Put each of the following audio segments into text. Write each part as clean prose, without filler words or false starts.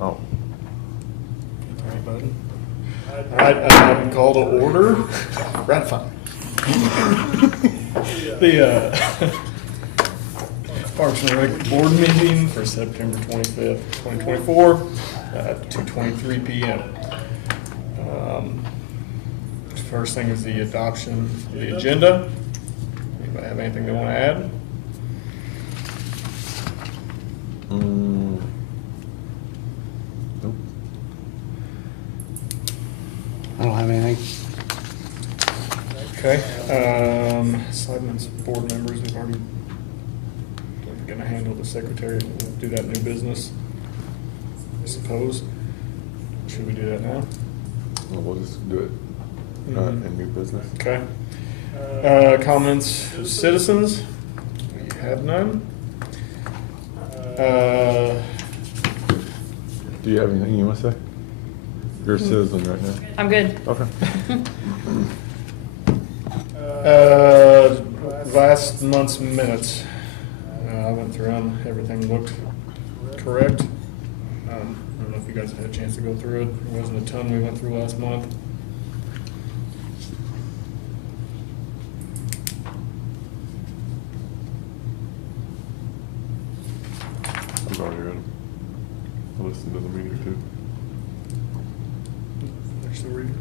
Oh. Anybody? All right, call to order. Ratify. The Parks and Rec Board meeting for September 25th, 2024, at 2:23 p.m. First thing is the adoption of the agenda. Anybody have anything they want to add? Nope. I don't have anything. Okay. Assignments, board members, we've already going to handle the secretary. We'll do that new business, I suppose. Should we do that now? Well, we'll just do it in new business. Okay. Comments of citizens? We have none. Do you have anything you want to say? You're a citizen right now. I'm good. Okay. Last month's minutes. I went through them. Everything looked correct. I don't know if you guys had a chance to go through it. There wasn't a ton we went through last month. I've already read them. I listened to the meeting too. They're still reading.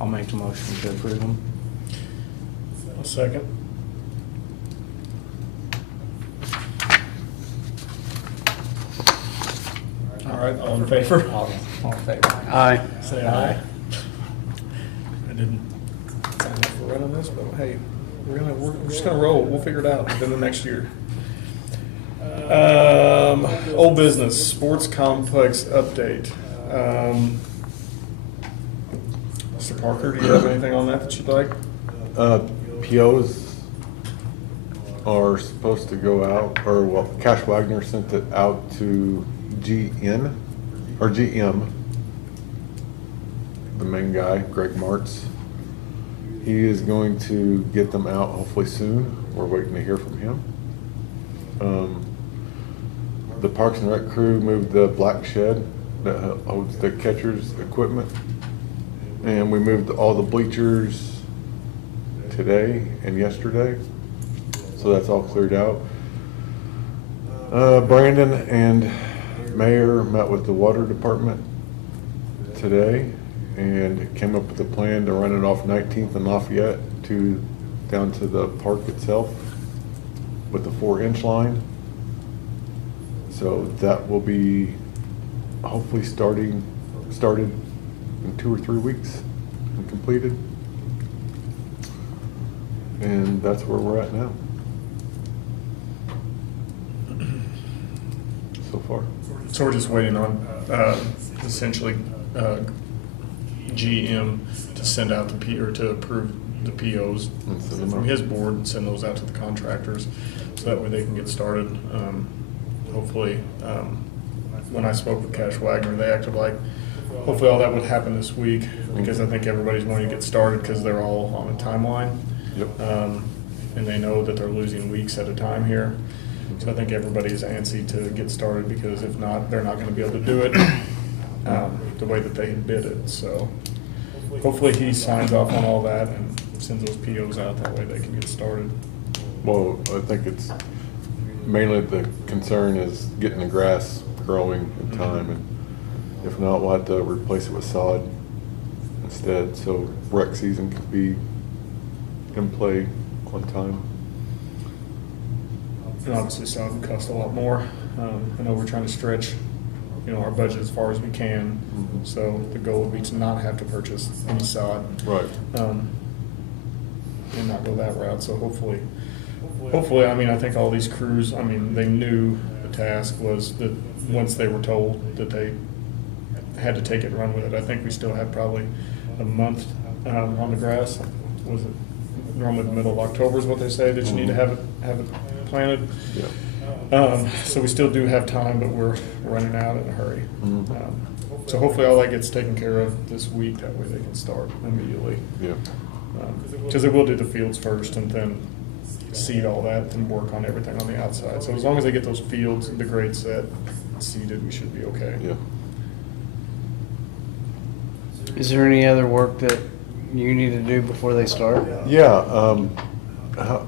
I'll make the motion to approve them. A second. All right, all in favor? All in favor? Aye. Say aye. I didn't sign up for running this, but hey, we're just gonna roll. We'll figure it out within the next year. Old business, sports complex update. Mr. Parker, do you have anything on that you'd like? POs are supposed to go out, or well, Cash Wagner sent it out to GN, or GM, the main guy, Greg Martz. He is going to get them out hopefully soon. We're waiting to hear from him. The Parks and Rec crew moved the black shed that holds the catcher's equipment. And we moved all the bleachers today and yesterday. So that's all cleared out. Brandon and Mayor met with the water department today and came up with a plan to run it off 19th and Lafayette down to the park itself with the 4-inch line. So that will be hopefully started in 2 or 3 weeks and completed. And that's where we're at now. So far. So we're just waiting on essentially GM to send out the P, or to approve the POs And send them from out. his board and send those out to the contractors, so that way they can get started. Hopefully, when I spoke with Cash Wagner, they acted like hopefully all that would happen this week, because I think everybody's wanting to get started because they're all on a timeline. Yep. And they know that they're losing weeks at a time here. So I think everybody's antsy to get started, because if not, they're not going to be able to do it the way that they had bid it. So hopefully he signs off on all that and sends those POs out. That way they can get started. Well, I think it's mainly the concern is getting the grass growing in time, and if not, we'll have to replace it with sod instead, so rec season could be in play on time. And obviously sod would cost a lot more. I know we're trying to stretch, our budget as far as we can. Mhm. So the goal would be to not have to purchase any sod. Right. And not go that route. So hopefully, I think all these crews, they knew the task was that once they were told that they had to take it and run with it. I think we still have probably a month on the grass. Was it normally the middle of October is what they say that you need to have it planted? Yeah. So we still do have time, but we're running out in a hurry. Mhm. So hopefully all that gets taken care of this week, that way they can start immediately. Yeah. Because they will do the fields first and then seed all that and work on everything on the outside. So as long as they get those fields, the grade set, seeded, we should be okay. Yeah. Is there any other work that you need to do before they start? Yeah,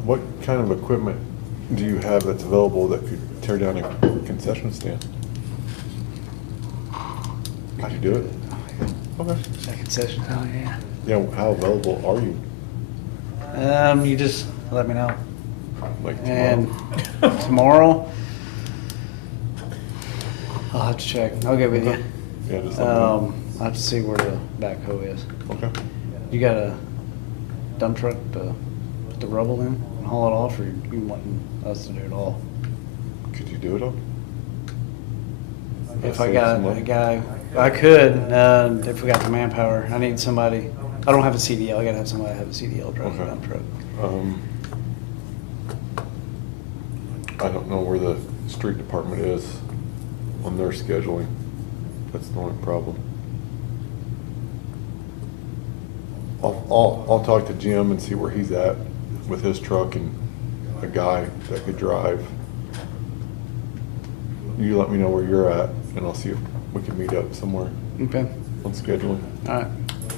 what kind of equipment do you have that's available that could tear down a concession stand? Could you do it? Okay. That concession, oh, yeah. Yeah, how available are you? You just let me know. Like And tomorrow? tomorrow, I'll have to check. I'll get with you. Yeah, just let me know. I'll have to see where the backhoe is. Okay. You got a dump truck to put the rubble in and haul it off, or you wanting us to do it all? Could you do it all? If I Save got some money? a guy, I could, if we got the manpower. I need somebody. I don't have a CDL. I gotta have somebody have a CDL drive the Okay. dump truck. I don't know where the street department is on their scheduling. That's the only problem. I'll talk to Jim and see where he's at with his truck and a guy that could drive. You let me know where you're at, and I'll see if we can meet up somewhere Okay. on scheduling. All right.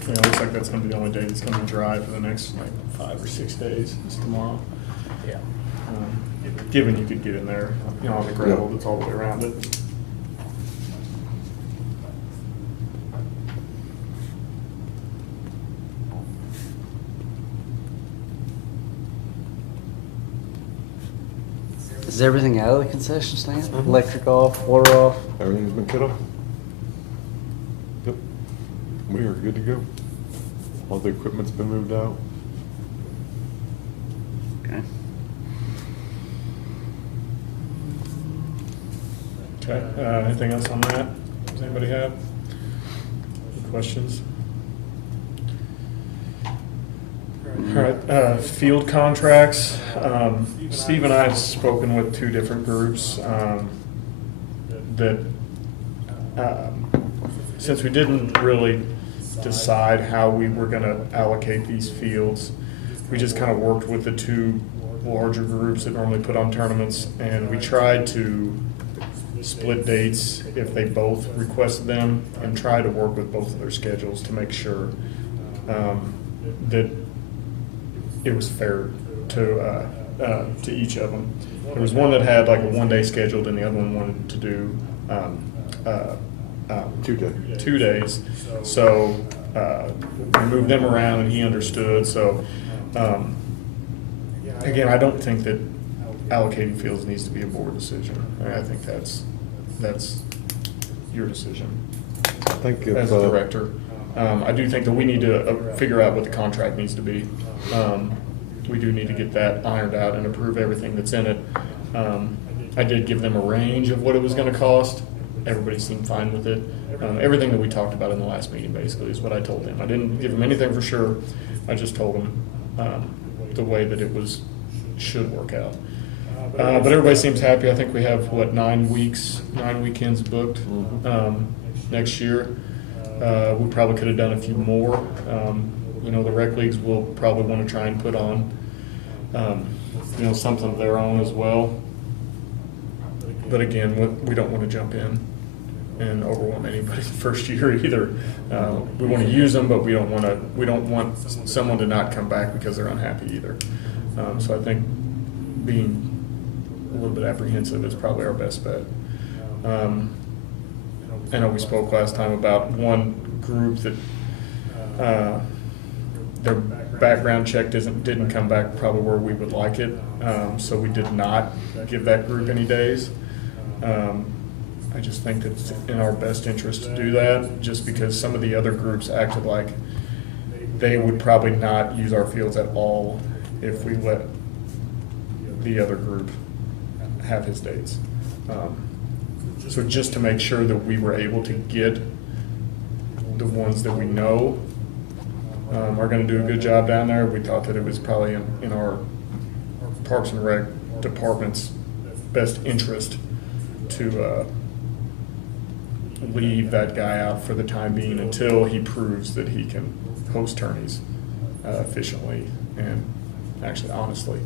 Yeah, it looks like that's gonna be the only day that's gonna be dry for the next like 5 or 6 days, is tomorrow. Yeah. Given you could get in there, you know, on the gravel that's all the way around it. Is everything out of the concession stand? Mhm. Electric off, water off? Everything's been cut off? Yep. We are good to go. All the equipment's been moved out. Okay. Okay, anything else on that? Does anybody have any questions? All right, field contracts. Steve and I have spoken with 2 different groups that, since we didn't really decide how we were gonna allocate these fields, we just kind of worked with the 2 larger groups that normally put on tournaments, and we tried to split dates if they both requested them, and try to work with both of their schedules to make sure that it was fair to each of them. There was one that had like a 1-day scheduled, and the other one wanted to do 2 days. 2 days. So we moved them around, and he understood. So again, I don't think that allocating fields needs to be a board decision. I think that's your decision I think if, as a director. I do think that we need to figure out what the contract needs to be. We do need to get that ironed out and approve everything that's in it. I did give them a range of what it was gonna cost. Everybody seemed fine with it. Everything that we talked about in the last meeting basically is what I told them. I didn't give them anything for sure. I just told them the way that it should work out. But everybody seems happy. I think we have, what, 9 weekends booked next year. We probably could have done a few more. You know, the rec leagues will probably want to try and put on, you know, something of their own as well. But again, we don't want to jump in and overwhelm anybody the first year either. We want to use them, but we don't want someone to not come back because they're unhappy either. So I think being a little bit apprehensive is probably our best bet. I know we spoke last time about one group that their background check didn't come back probably where we would like it, so we did not give that group any days. I just think that it's in our best interest to do that, just because some of the other groups acted like they would probably not use our fields at all if we let the other group have his dates. So just to make sure that we were able to get the ones that we know are going to do a good job down there, we thought that it was probably in our Parks and Rec department's best interest to leave that guy out for the time being until he proves that he can host tourneys efficiently and actually honestly.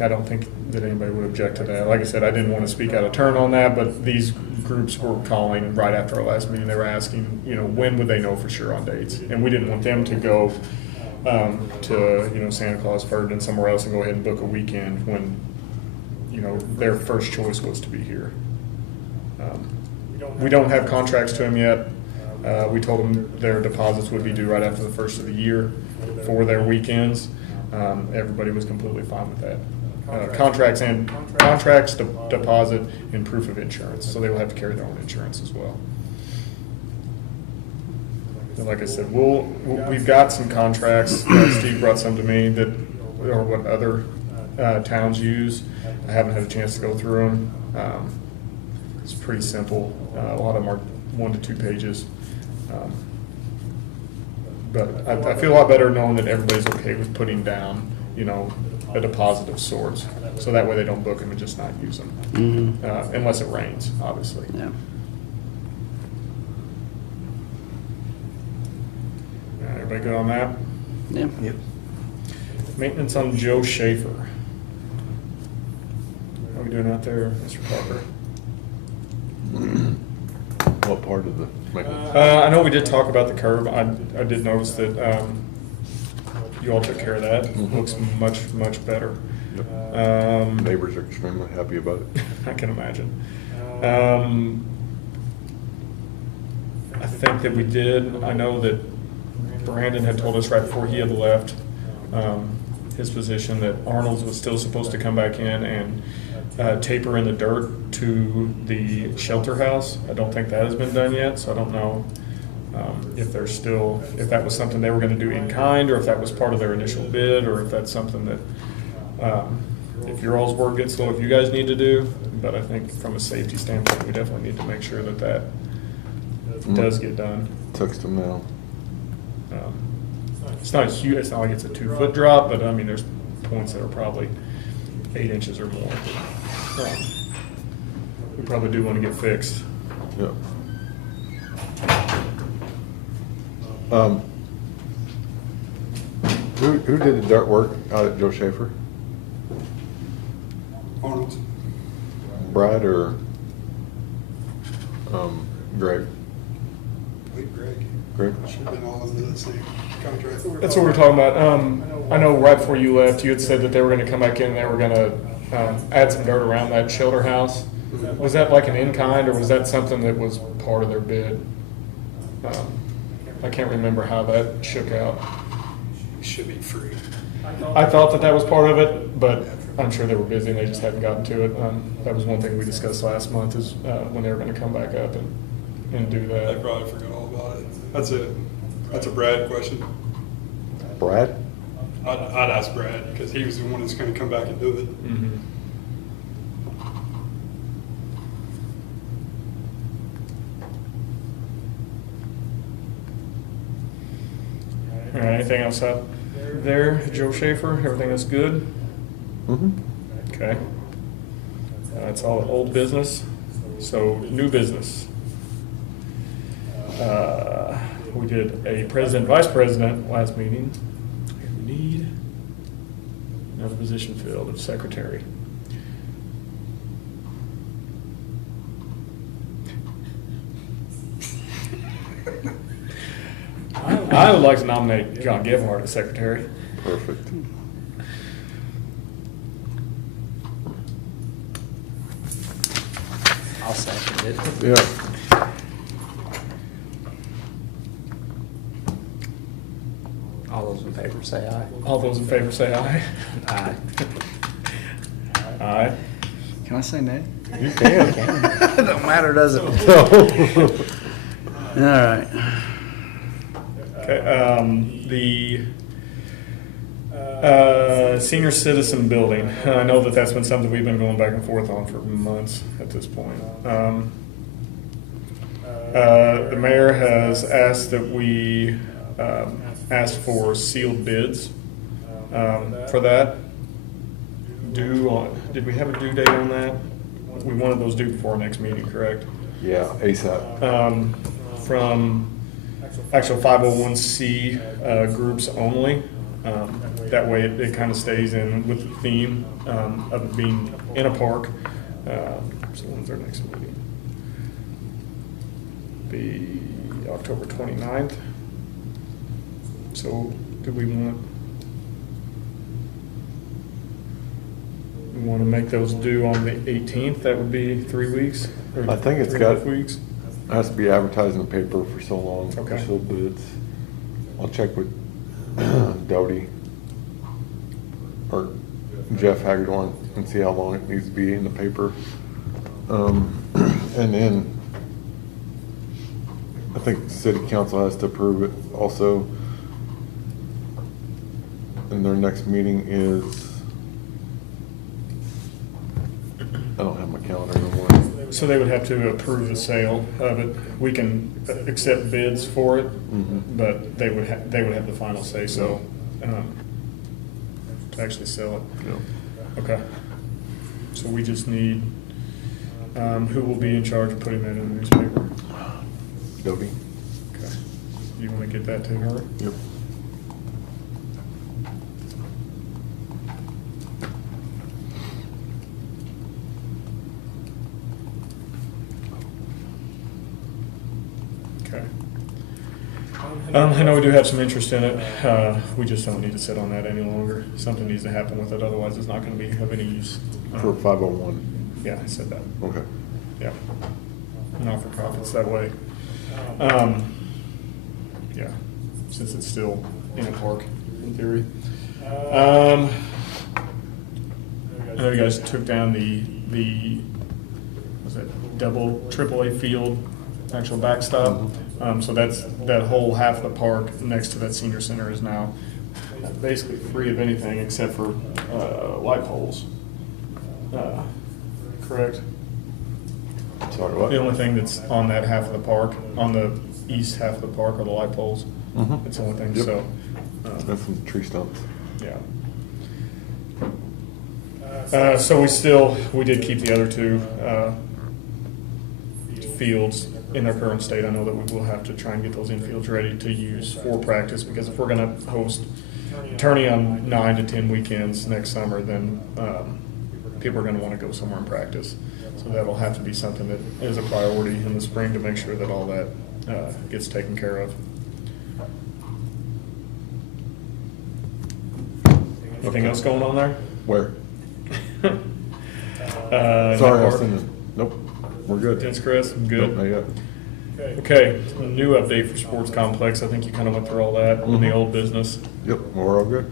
I don't think that anybody would object to that. Like I said, I didn't want to speak out of turn on that, but these groups were calling right after our last meeting. They were asking, you know, when would they know for sure on dates? And we didn't want them to go to, you know, Santa Claus, Ferdinand, somewhere else and go ahead and book a weekend when, you know, their first choice was to be here. We don't have contracts to them yet. We told them their deposits would be due right after the first of the year for their weekends. Everybody was completely fine with that. Contracts, deposit, and proof of insurance. So they will have to carry their own insurance as well. And like I said, we've got some contracts. Steve brought some to me that are what other towns use. I haven't had a chance to go through them. It's pretty simple. A lot of them are 1 to 2 pages. But I feel a lot better knowing that everybody's okay with putting down, you know, a deposit of sorts. So that way they don't book them and just not use them. Mm-hmm. Unless it rains, obviously. Yeah. Everybody good on that? Yeah. Yep. Maintenance on Joe Schaefer. How are we doing out there, Mr. Parker? What part of the maintenance? I know we did talk about the curb. I did notice that you all took care of that. Mhm. Looks much better. Neighbors are extremely happy about it. I can imagine. I think that we did. I know that Brandon had told us right before he had left his position that Arnold's was still supposed to come back in and taper in the dirt to the shelter house. I don't think that has been done yet, so I don't know if that was something they were going to do in kind, or if that was part of their initial bid, or if that's something that if your all's work gets slow, if you guys need to do. But I think from a safety standpoint, we definitely need to make sure that does get done. Text them now. It's not huge. It's not like it's a 2-foot drop, but I mean, there's points that are probably 8 inches or more. We probably do want to get fixed. Yeah. Who did the dirt work out at Joe Schaefer? Arnold's. Brad or Greg? I believe Greg. Greg? Should have been all under the same contract. That's what we're talking about. I know right before you left, you had said that they were going to come back in and they were going to add some dirt around that shelter house. Was that like an in-kind, or was that something that was part of their bid? I can't remember how that shook out. Should be free. I thought that was part of it, but I'm sure they were busy and they just hadn't gotten to it. That was one thing we discussed last month, is when they were going to come back up and do I that. probably forgot all about it. That's a Brad question. Brad? I'd ask Brad, because he was the one that's gonna come back and do it. Mhm. All right, anything else out there, Joe Schaefer? Everything is good? Mm-hmm. Okay. That's all old business. So, new business. We did a president, vice president last meeting. We need another position filled of secretary. I would like to nominate John Gebhardt as secretary. Perfect. I'll second it. Yeah. All those in favor say aye. All those in favor say aye. Aye. Aye. Can I say nay? You can. It don't matter, does it? All right. Okay, the senior citizen building. I know that that's been something we've been going back and forth on for months at this point. The mayor has asked that we ask for sealed bids for that. Did we have a due date on that? We wanted those due before our next meeting, correct? Yeah, ASAP. From actual 501c groups only. That way it kind of stays in with the theme of it being in a park. So when's our next meeting? Be October 29th. So do we want to make those due on the 18th? That would be 3 weeks? Or I think it's 3.5 got- weeks? It has to be advertised in the paper for so long. Okay. So bids. I'll check with Doty or Jeff Hagedorn and see how long it needs to be in the paper. And then I think the city council has to approve it also. And their next meeting is, I don't have my calendar no more. So they would have to approve the sale of it. We can accept bids for it, Mhm. but they would have the final say so to actually sell it. Yeah. Okay. So we just need, who will be in charge of putting that in the newspaper? Doty? Okay. You want to get that to her? Yep. Okay. I know we do have some interest in it. We just don't need to sit on that any longer. Something needs to happen with it, otherwise it's not going to be of any use. For 501. Yeah, I said that. Okay. Yeah. Not for profits that way. Yeah, since it's still in a park, in theory. I know you guys took down the was it triple A field, actual backstop. So that's, that whole half of the park next to that senior center is now basically free of anything except for light poles. Correct? Sorry, what? The only thing that's on that half of the park, on the east half of the park, are the light poles. Mhm. It's the only thing, Yep. so. That's some tree stumps. Yeah. So we did keep the other two fields in their current state. I know that we will have to try and get those infields ready to use for practice, because if we're gonna host tourney on 9 to 10 weekends next summer, then people are gonna wanna go somewhere and practice. So that'll have to be something that is a priority in the spring to make sure that all that gets taken care of. Anything else going on there? Where? In that Sorry, I was park? thinking, nope, we're good. Vince Chris, I'm good. Nope, not yet. Okay, a new update for Sports Complex. I think you kind of went through all that in the Mhm. old business. Yep, we're all good.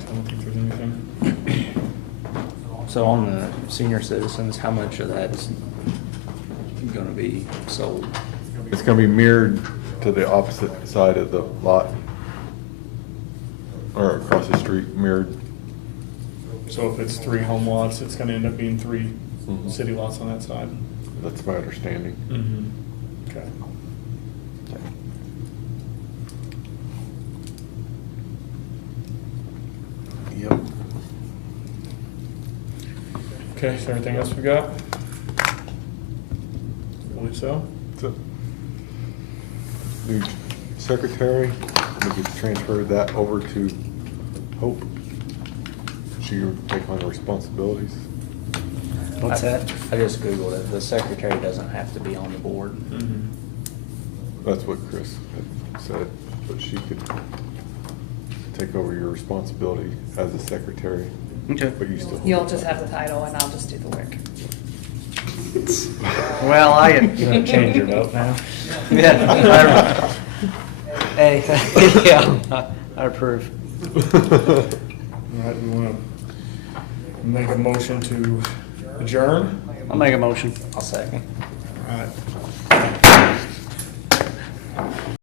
I don't think there's anything. So on the senior citizens, how much of that's gonna be sold? It's gonna be mirrored to the opposite side of the lot. Or across the street, mirrored. So if it's 3 home lots, it's gonna end up being 3 Mhm. city lots on that side. That's my understanding. Okay. Yep. Okay, is there anything else we got? I believe so. That's it. New secretary, we could transfer that over to Hope. She would take on the responsibilities. What's that? I just Googled it. The secretary doesn't have to be on the board. That's what Chris had said, but she could take over your responsibility as a secretary. Okay. But you still. You'll just have the title and I'll just do the work. Well, You gonna change your vote now? Yeah. Hey, yeah, I approve. All right, we wanna make a motion to adjourn? I'll make a motion. I'll second. All right,